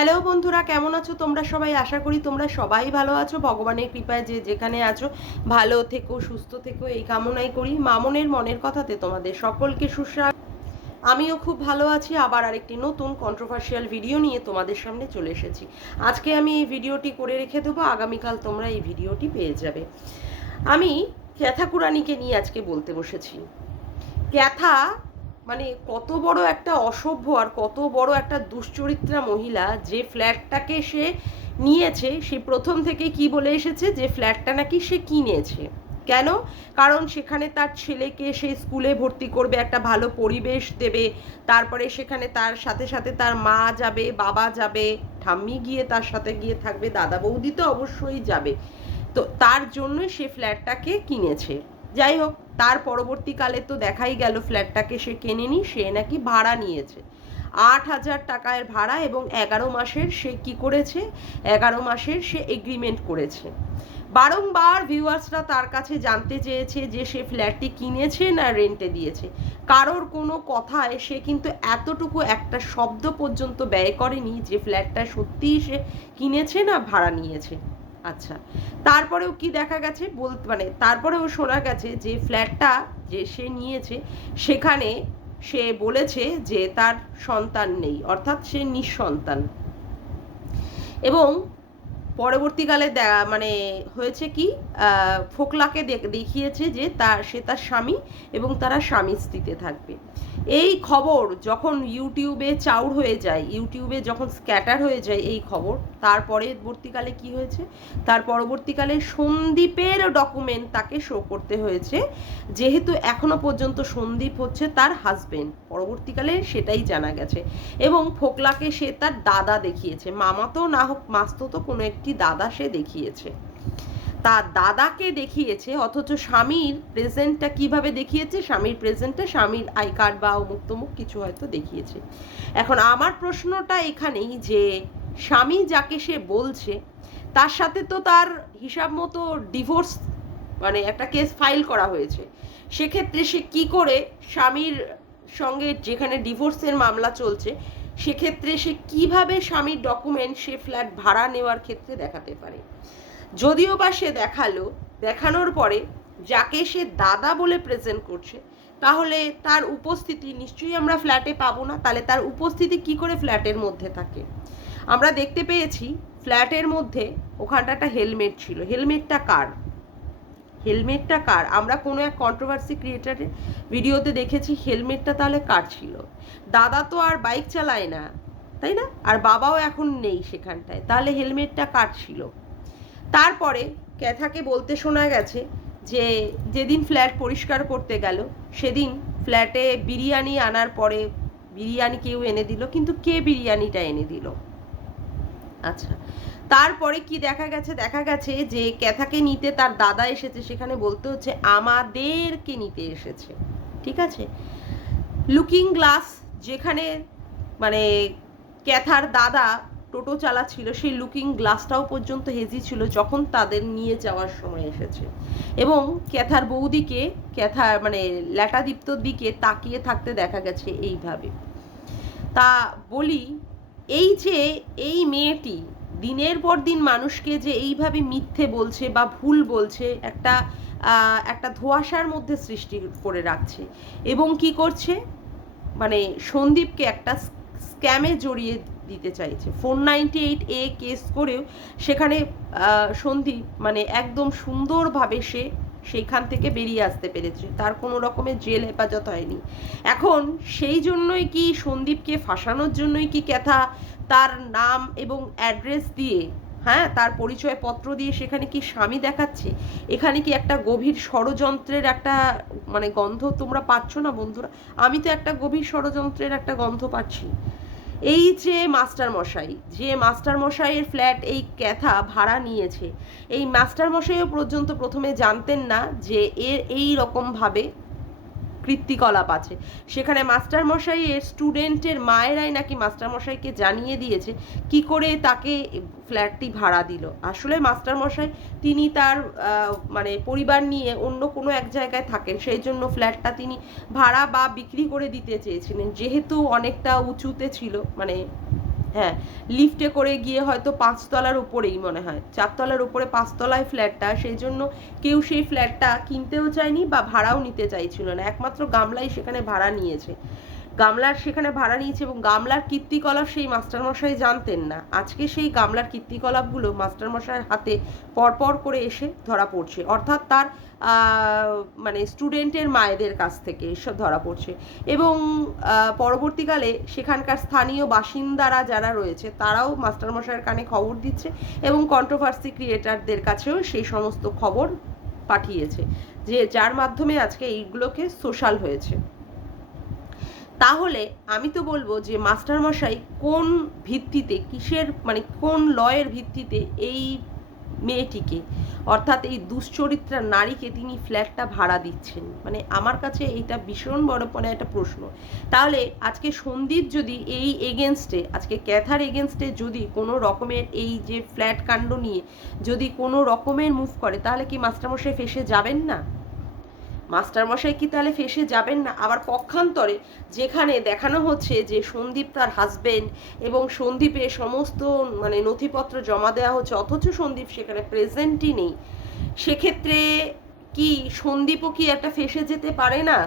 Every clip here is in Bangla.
হ্যালো বন্ধুরা, কেমন আছো তোমরা সবাই? আশা করি তোমরা সবাই ভালো আছো। ভগবানের কৃপায় যে যেখানে আছো ভালো থেকো, সুস্থ থেকো, এই কামনাই করি। মামনের মনের কথাতে তোমাদের সকলকে সুস্বাগত। আমিও খুব ভালো আছি। আবার আরেকটি নতুন কন্ট্রোভার্সিয়াল ভিডিও নিয়ে তোমাদের সামনে চলে এসেছি। আজকে আমি এই ভিডিওটি করে রেখে দেবো, আগামীকাল তোমরা এই ভিডিওটি পেয়ে যাবে। আমি ক্যাথাকুরানিকে নিয়ে আজকে বলতে বসেছি। ক্যাথা মানে কত বড় একটা অসভ্য আর কত বড় একটা দুশ্চরিত্রা মহিলা, যে ফ্ল্যাটটাকে সে নিয়েছে সে প্রথম থেকে কি বলে এসেছে যে ফ্ল্যাটটা নাকি সে কিনেছে। কেন? কারণ সেখানে তার ছেলেকে সে স্কুলে ভর্তি করবে, একটা ভালো পরিবেশ দেবে, তারপরে সেখানে তার সাথে সাথে তার মা যাবে, বাবা যাবে, ঠাম্মি গিয়ে তার সাথে গিয়ে থাকবে, দাদা বৌদি তো অবশ্যই যাবে। তো তার জন্যই সে ফ্ল্যাটটাকে কিনেছে। যাই হোক, তার পরবর্তীকালে তো দেখাই গেল ফ্ল্যাটটাকে সে কেনেনি, সে নাকি ভাড়া নিয়েছে 8,000 টাকার ভাড়া, এবং 11 মাসের সে কি করেছে, 11 মাসের সে এগ্রিমেন্ট করেছে। বারংবার ভিউয়ার্সরা তার কাছে জানতে চেয়েছে যে সে ফ্ল্যাটটি কিনেছে না রেন্টে দিয়েছে। কারোর কোনো কথায় সে কিন্তু এতটুকু একটা শব্দ পর্যন্ত ব্যয় করেনি যে ফ্ল্যাটটা সত্যিই সে কিনেছে না ভাড়া নিয়েছে। আচ্ছা, তারপরেও কি দেখা গেছে তারপরেও শোনা গেছে যে ফ্ল্যাটটা যে সে নিয়েছে সেখানে সে বলেছে যে তার সন্তান নেই, অর্থাৎ সে নিঃসন্তান। এবং পরবর্তীকালে হয়েছে কি, ফোকলাকে দেখিয়েছে যে সে তার স্বামী এবং তারা স্বামী স্ত্রীতে থাকবে। এই খবর যখন ইউটিউবে চাউর হয়ে যায়, ইউটিউবে যখন স্ক্যাটার হয়ে যায় এই খবর, তার পরবর্তীকালে কি হয়েছে, তার পরবর্তীকালে সন্দীপের ডকুমেন্ট তাকে শো করতে হয়েছে, যেহেতু এখনো পর্যন্ত সন্দীপ হচ্ছে তার হাজবেন্ড। পরবর্তীকালে সেটাই জানা গেছে। এবং ফোকলাকে সে তার দাদা দেখিয়েছে, মামাতো না হোক মাস্তুতো কোনো একটি দাদা সে দেখিয়েছে। তার দাদাকে দেখিয়েছে, অথচ স্বামীর প্রেজেন্টটা কিভাবে দেখিয়েছে, স্বামীর প্রেজেন্টে স্বামীর আই কার্ড বা অমুক তমুক কিছু হয়তো দেখিয়েছে। এখন আমার প্রশ্নটা এখানেই যে স্বামী যাকে সে বলছে তার সাথে তো তার হিসাব মতো ডিভোর্স একটা কেস ফাইল করা হয়েছে। সেক্ষেত্রে সে কি করে স্বামীর সঙ্গে, যেখানে ডিভোর্সের মামলা চলছে, সেক্ষেত্রে সে কিভাবে স্বামীর ডকুমেন্ট সে ফ্ল্যাট ভাড়া নেওয়ার ক্ষেত্রে দেখাতে পারে? যদিও বা সে দেখানোর পরে যাকে সে দাদা বলে প্রেজেন্ট করছে, তাহলে তার উপস্থিতি নিশ্চয়ই আমরা ফ্ল্যাটে পাবো না। তাহলে তার উপস্থিতি কি করে ফ্ল্যাটের মধ্যে থাকে? আমরা দেখতে পেয়েছি ফ্ল্যাটের মধ্যে ওখানটা একটা হেলমেট ছিল। হেলমেটটা কার? আমরা কোনো এক কন্ট্রোভার্সি ক্রিয়েটারের ভিডিওতে দেখেছি হেলমেটটা তাহলে কার ছিল? দাদা তো আর বাইক চালায় না, তাই না? আর বাবাও এখন নেই সেখানটায়, তাহলে হেলমেটটা কার ছিল? তারপরে ক্যাথাকে বলতে শোনা গেছে যে যেদিন ফ্ল্যাট পরিষ্কার করতে গেল সেদিন ফ্ল্যাটে বিরিয়ানি আনার পরে বিরিয়ানি কেউ এনে দিল, কিন্তু কে বিরিয়ানিটা এনে দিল? আচ্ছা, তারপরে কি দেখা গেছে যে ক্যাথাকে নিতে তার দাদা এসেছে, সেখানে বলতে হচ্ছে আমাদেরকে নিতে এসেছে। ঠিক আছে, লুকিং গ্লাস, যেখানে মানে ক্যাথার দাদা টোটো চালাচ্ছিল, সেই লুকিং গ্লাসটাও পর্যন্ত হেজি ছিল যখন তাদের নিয়ে যাওয়ার সময় এসেছে। এবং ক্যাথার বৌদিকে ল্যাটাদীপ্তর দিকে তাকিয়ে থাকতে দেখা গেছে এইভাবে। তা বলি, এই যে এই মেয়েটি দিনের পর দিন মানুষকে যে এইভাবে মিথ্যে বলছে বা ভুল বলছে, একটা ধোঁয়াশার মধ্যে সৃষ্টি করে রাখছে। এবং কি করছে, সন্দীপকে একটা স্ক্যামে জড়িয়ে দিতে চাইছে। 498A কেস করেও সেখানে সন্দীপ একদম সুন্দরভাবে সে সেইখান থেকে বেরিয়ে আসতে পেরেছে, তার কোনো রকমের জেল হেফাজত হয়নি। এখন সেই জন্যই কি সন্দীপকে ফাঁসানোর জন্যই কি ক্যাথা তার নাম এবং অ্যাড্রেস দিয়ে, হ্যাঁ, তার পরিচয়পত্র দিয়ে সেখানে কি স্বামী দেখাচ্ছে? এখানে কি একটা গভীর ষড়যন্ত্রের একটা গন্ধ তোমরা পাচ্ছ না বন্ধুরা? আমি তো একটা গভীর ষড়যন্ত্রের একটা গন্ধ পাচ্ছি। এই যে মাস্টার মশাইয়ের ফ্ল্যাট এই ক্যাথা ভাড়া নিয়েছে, এই মাস্টার মশাইও পর্যন্ত প্রথমে জানতেন না যে এর এই রকমভাবে কৃত্তিকলাপ আছে। সেখানে মাস্টারমশাইয়ের স্টুডেন্টের মায়েরাই নাকি মাস্টারমশাইকে জানিয়ে দিয়েছে কি করে তাকে ফ্ল্যাটটি ভাড়া দিল। আসলে মাস্টারমশাই তিনি তার পরিবার নিয়ে অন্য কোনো এক জায়গায় থাকেন, সেই জন্য ফ্ল্যাটটা তিনি ভাড়া বা বিক্রি করে দিতে চেয়েছিলেন, যেহেতু অনেকটা উঁচুতে ছিল, হ্যাঁ, লিফটে করে গিয়ে হয়তো 5 তলার উপরেই মনে হয়, 4 তলার উপরে 5 তলায় ফ্ল্যাটটা, সেই জন্য কেউ সেই ফ্ল্যাটটা কিনতেও চায়নি বা ভাড়াও নিতে চাইছিল না, একমাত্র গামলাই সেখানে ভাড়া নিয়েছে। গামলার সেখানে ভাড়া নিয়েছে এবং গামলার কীর্তিকলাপ সেই মাস্টারমশাই জানতেন না। আজকে সেই গামলার কীর্তিকলাপগুলো মাস্টারমশাইয়ের হাতে পরপর করে এসে ধরা পড়ছে, অর্থাৎ তার মানে স্টুডেন্টের মায়েদের কাছ থেকে এসব ধরা পড়ছে। এবং পরবর্তীকালে সেখানকার স্থানীয় বাসিন্দারা যারা রয়েছে তারাও মাস্টারমশাইয়ের কানে খবর দিচ্ছে এবং কন্ট্রোভার্সি ক্রিয়েটারদের কাছেও সেই সমস্ত খবর পাঠিয়েছে, যে যার মাধ্যমে আজকে এইগুলোকে সোশ্যাল হয়েছে। তাহলে আমি তো বলবো যে মাস্টারমশাই কোন ভিত্তিতে, কিসের মানে কোন লয়ের ভিত্তিতে এই মেয়েটিকে, অর্থাৎ এই দুশ্চরিত্রা নারীকে তিনি ফ্ল্যাটটা ভাড়া দিচ্ছেন, মানে আমার কাছে এইটা ভীষণ বড় মানে একটা প্রশ্ন। তাহলে আজকে সন্দীপ যদি এই এগেনস্টে, আজকে ক্যাথার এগেনস্টে যদি কোনো রকমের এই যে ফ্ল্যাট কাণ্ড নিয়ে যদি কোনো রকমের মুভ করে, তাহলে কি মাস্টারমশাই ফেসে যাবেন না? মাস্টারমশাই কি তাহলে ফেসে যাবেন না? আবার পক্ষান্তরে যেখানে দেখানো হচ্ছে যে সন্দীপ তার হাজবেন্ড এবং সন্দীপের সমস্ত মানে নথিপত্র জমা দেওয়া হচ্ছে, অথচ সন্দীপ সেখানে প্রেজেন্টই নেই, সেক্ষেত্রে কি সন্দীপও কি একটা ফেসে যেতে পারে না?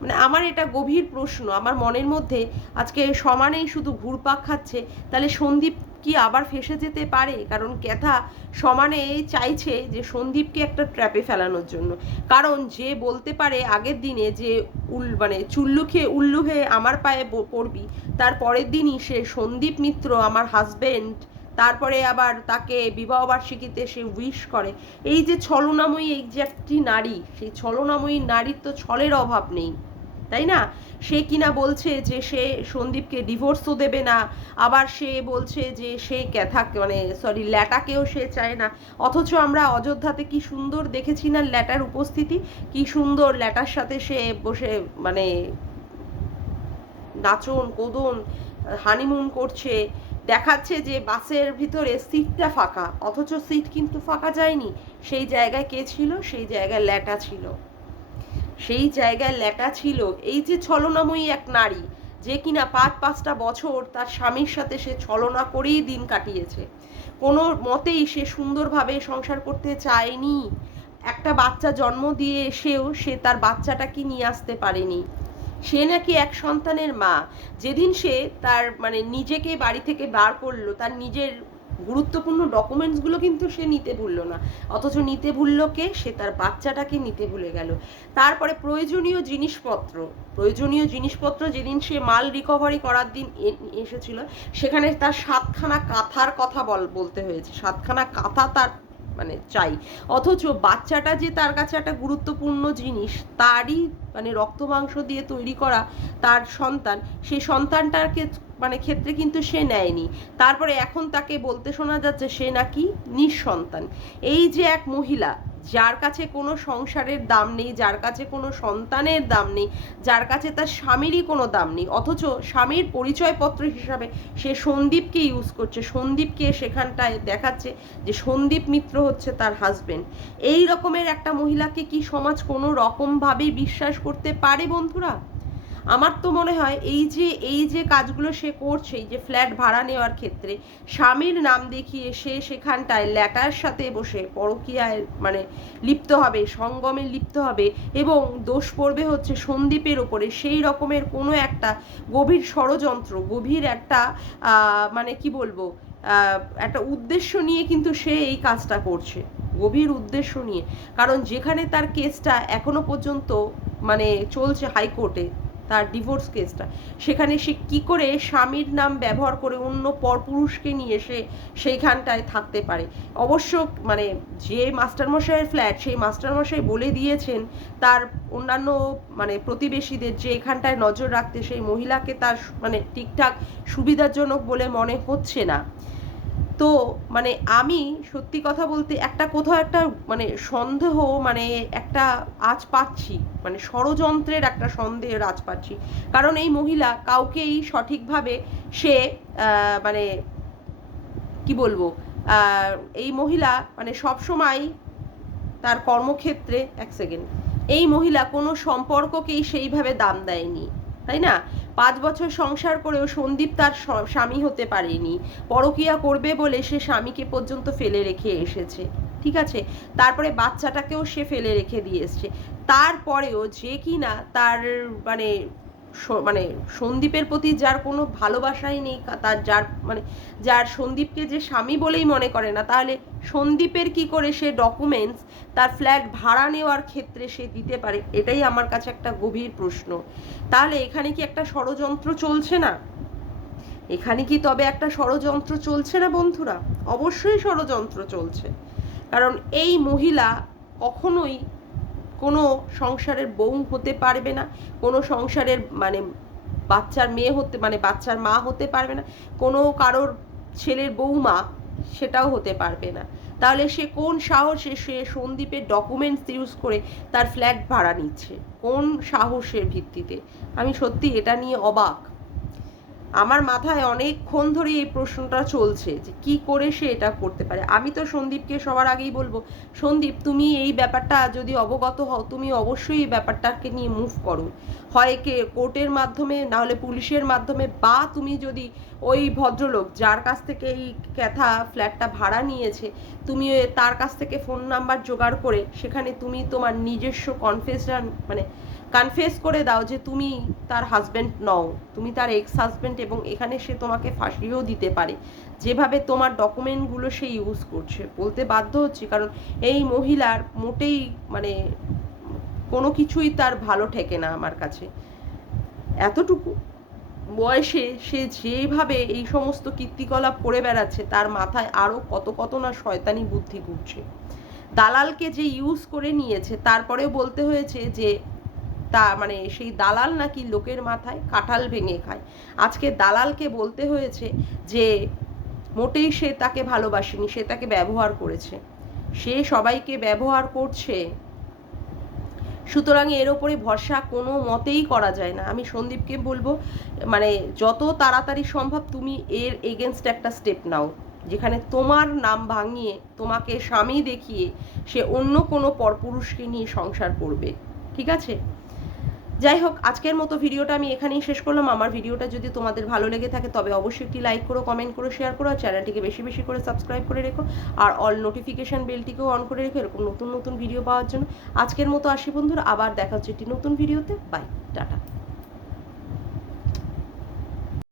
মানে আমার এটা গভীর প্রশ্ন আমার মনের মধ্যে আজকে সমানেই শুধু ঘুরপাক খাচ্ছে। তাহলে সন্দীপ কি আবার ফেসে যেতে পারে? কারণ ক্যাথা সমানে চাইছে যে সন্দীপকে একটা ট্র্যাপে ফেলানোর জন্য, কারণ যে বলতে পারে আগের দিনে যে মানে চুল্লু খেয়ে উল্লু হয়ে আমার পায়ে পড়বি, তার পরের দিনই সে সন্দীপ মিত্র আমার হাজবেন্ড, তারপরে আবার তাকে বিবাহবার্ষিকীতে সে উইশ করে। এই যে ছলনাময়ী, এই যে একটি নারী, সেই ছলনাময়ী নারীর তো ছলের অভাব নেই, তাই না? সে কিনা বলছে যে সে সন্দীপকে ডিভোর্সও দেবে না, আবার সে বলছে যে সে ক্যাথাকে মানে সরি ল্যাটাকেও সে চায় না, অথচ আমরা অযোধ্যাতে কি সুন্দর দেখেছি না ল্যাটার উপস্থিতি, কি সুন্দর ল্যাটার সাথে সে বসে মানে নাচন কোদন হানিমুন করছে, দেখাচ্ছে যে বাসের ভিতরে সিটটা ফাঁকা, অথচ সিট কিন্তু ফাঁকা যায়নি, সেই জায়গায় কে ছিল? সেই জায়গায় ল্যাটা ছিল, সেই জায়গায় ল্যাটা ছিল। এই যে ছলনাময়ী এক নারী, যে কিনা 5-5টা বছর তার স্বামীর সাথে সে ছলনা করেই দিন কাটিয়েছে, কোনো মতেই সে সুন্দরভাবে সংসার করতে চায়নি, একটা বাচ্চা জন্ম দিয়ে এসেও সে তার বাচ্চাটাকে নিয়ে আসতে পারেনি, সে নাকি এক সন্তানের মা। যেদিন সে তার মানে নিজেকে বাড়ি থেকে বার করলো, তার নিজের গুরুত্বপূর্ণ ডকুমেন্টসগুলো কিন্তু সে নিতে ভুললো না, অথচ নিতে ভুললো কে? সে তার বাচ্চাটাকে নিতে ভুলে গেল। তারপরে প্রয়োজনীয় জিনিসপত্র যেদিন সে মাল রিকভারি করার দিন এসেছিল, সেখানে তার 7খানা কাঁথার কথা বলতে হয়েছে, 7খানা কাঁথা তার মানে চাই, অথচ বাচ্চাটা যে তার কাছে একটা গুরুত্বপূর্ণ জিনিস, তারই মানে রক্ত মাংস দিয়ে তৈরি করা তার সন্তান, সেই সন্তানটাকে মানে ক্ষেত্রে কিন্তু সে নেয়নি। তারপরে এখন তাকে বলতে শোনা যাচ্ছে সে নাকি নিঃসন্তান। এই যে এক মহিলা যার কাছে কোনো সংসারের দাম নেই, যার কাছে কোনো সন্তানের দাম নেই, যার কাছে তার স্বামীরই কোনো দাম নেই, অথচ স্বামীর পরিচয়পত্র হিসাবে সে সন্দীপকে ইউজ করছে, সন্দীপকে সেখানটায় দেখাচ্ছে যে সন্দীপ মিত্র হচ্ছে তার হাজবেন্ড। এই রকমের একটা মহিলাকে কি সমাজ কোনো রকমভাবেই বিশ্বাস করতে পারে বন্ধুরা? আমার তো মনে হয় এই যে কাজগুলো সে করছে, এই যে ফ্ল্যাট ভাড়া নেওয়ার ক্ষেত্রে স্বামীর নাম দেখিয়ে সে সেখানটায় ল্যাটার সাথে বসে পরকীয়ায় মানে লিপ্ত হবে, সঙ্গমে লিপ্ত হবে, এবং দোষ পড়বে হচ্ছে সন্দীপের ওপরে। সেই রকমের কোনো একটা গভীর ষড়যন্ত্র, গভীর একটা মানে কি বলবো একটা উদ্দেশ্য নিয়ে কিন্তু সে এই কাজটা করছে, গভীর উদ্দেশ্য নিয়ে। কারণ যেখানে তার কেসটা এখনো পর্যন্ত মানে চলছে হাইকোর্টে, তার ডিভোর্স কেসটা, সেখানে সে কি করে স্বামীর নাম ব্যবহার করে অন্য পরপুরুষকে নিয়ে সে সেইখানটায় থাকতে পারে? অবশ্য মানে যে মাস্টারমশাইয়ের ফ্ল্যাট, সেই মাস্টারমশাই বলে দিয়েছেন তার অন্যান্য মানে প্রতিবেশীদের যে এখানটায় নজর রাখতে, সেই মহিলাকে তার মানে ঠিকঠাক সুবিধাজনক বলে মনে হচ্ছে না। তো মানে আমি সত্যি কথা বলতে একটা কোথাও একটা মানে সন্দেহ মানে একটা আঁচ পাচ্ছি, মানে ষড়যন্ত্রের একটা সন্দেহের আঁচ পাচ্ছি। কারণ এই মহিলা কাউকেই সঠিকভাবে সে মানে কি বলবো এই মহিলা মানে সবসময় তার কর্মক্ষেত্রে এক সেকেন্ড এই মহিলা কোনো সম্পর্ককেই সেইভাবে দাম দেয়নি, তাই না? 5 বছর সংসার করেও সন্দীপ তার স্বামী হতে পারেনি, পরকীয়া করবে বলে সে স্বামীকে পর্যন্ত ফেলে রেখে এসেছে, ঠিক আছে, তারপরে বাচ্চাটাকেও সে ফেলে রেখে দিয়ে এসছে, তারপরেও যে কিনা তার মানে মানে সন্দীপের প্রতি যার কোনো ভালোবাসাই নেই, তার যার সন্দীপকে যে স্বামী বলেই মনে করে না, তাহলে সন্দীপের কি করে সে ডকুমেন্টস তার ফ্ল্যাট ভাড়া নেওয়ার ক্ষেত্রে সে দিতে পারে? এটাই আমার কাছে একটা গভীর প্রশ্ন। তাহলে এখানে কি একটা ষড়যন্ত্র চলছে না? এখানে কি তবে একটা ষড়যন্ত্র চলছে না বন্ধুরা? অবশ্যই ষড়যন্ত্র চলছে, কারণ এই মহিলা কখনোই কোনো সংসারের বউ হতে পারবে না, কোনো সংসারের বাচ্চার মেয়ে হতে বাচ্চার মা হতে পারবে না, কোনো কারোর ছেলের বউমা সেটাও হতে পারবে না। তাহলে সে কোন সাহসে সে সন্দীপের ডকুমেন্টস ইউজ করে তার ফ্ল্যাট ভাড়া নিচ্ছে? কোন সাহসের ভিত্তিতে? আমি সত্যি এটা নিয়ে অবাক। আমার মাথায় অনেকক্ষণ ধরে এই প্রশ্নটা চলছে যে কি করে সে এটা করতে পারে। আমি তো সন্দীপকে সবার আগেই বলবো, সন্দীপ তুমি এই ব্যাপারটা যদি অবগত হও, তুমি অবশ্যই এই ব্যাপারটাকে নিয়ে মুভ করো, হয় কোর্টের মাধ্যমে, না হলে পুলিশের মাধ্যমে, বা তুমি যদি ওই ভদ্রলোক যার কাছ থেকে এই ক্যাথা ফ্ল্যাটটা ভাড়া নিয়েছে, তুমি তার কাছ থেকে ফোন নাম্বার জোগাড় করে সেখানে তুমি তোমার নিজস্ব কনফেস করে দাও যে তুমি তার হাজব্যান্ড নও, তুমি তার এক্স হাজব্যান্ড, এবং এখানে সে তোমাকে ফাঁসিয়েও দিতে পারে, যেভাবে তোমার ডকুমেন্টগুলো সে ইউজ করছে। বলতে বাধ্য হচ্ছি, কারণ এই মহিলার মোটেই কোনো কিছুই তার ভালো ঠেকে না আমার কাছে। এতটুকু বয়সে সে যেভাবে এই সমস্ত কীর্তিকলাপ করে বেড়াচ্ছে, তার মাথায় আরও কত না শয়তানি বুদ্ধি ঘুরছে। দালালকে যে ইউজ করে নিয়েছে, তারপরেও বলতে হয়েছে যে সেই দালাল নাকি লোকের মাথায় কাঁঠাল ভেঙে খায়। আজকে দালালকে বলতে হয়েছে যে মোটেই সে তাকে ভালোবাসেনি, সে তাকে ব্যবহার করেছে, সে সবাইকে ব্যবহার করছে। সুতরাং এর ওপরে ভরসা কোনো মতেই করা যায় না। আমি সন্দীপকে বলবো, যত তাড়াতাড়ি সম্ভব তুমি এর এগেনস্ট একটা স্টেপ নাও, যেখানে তোমার নাম ভাঙিয়ে, তোমাকে স্বামী দেখিয়ে সে অন্য কোনো পরপুরুষকে নিয়ে সংসার করবে, ঠিক আছে? যাই হোক, আজকের মতো ভিডিওটা আমি এখানেই শেষ করলাম। আমার ভিডিওটা যদি তোমাদের ভালো লেগে থাকে তবে অবশ্যই একটি লাইক করো, কমেন্ট করো, শেয়ার করো, আর চ্যানেলটিকে বেশি বেশি করে সাবস্ক্রাইব করে রেখো, আর অল নোটিফিকেশন বেলটিকেও অন করে রেখো এরকম নতুন নতুন ভিডিও পাওয়ার জন্য। আজকের মতো আসি বন্ধুরা, আবার দেখা হচ্ছে একটি নতুন ভিডিওতে। বাই।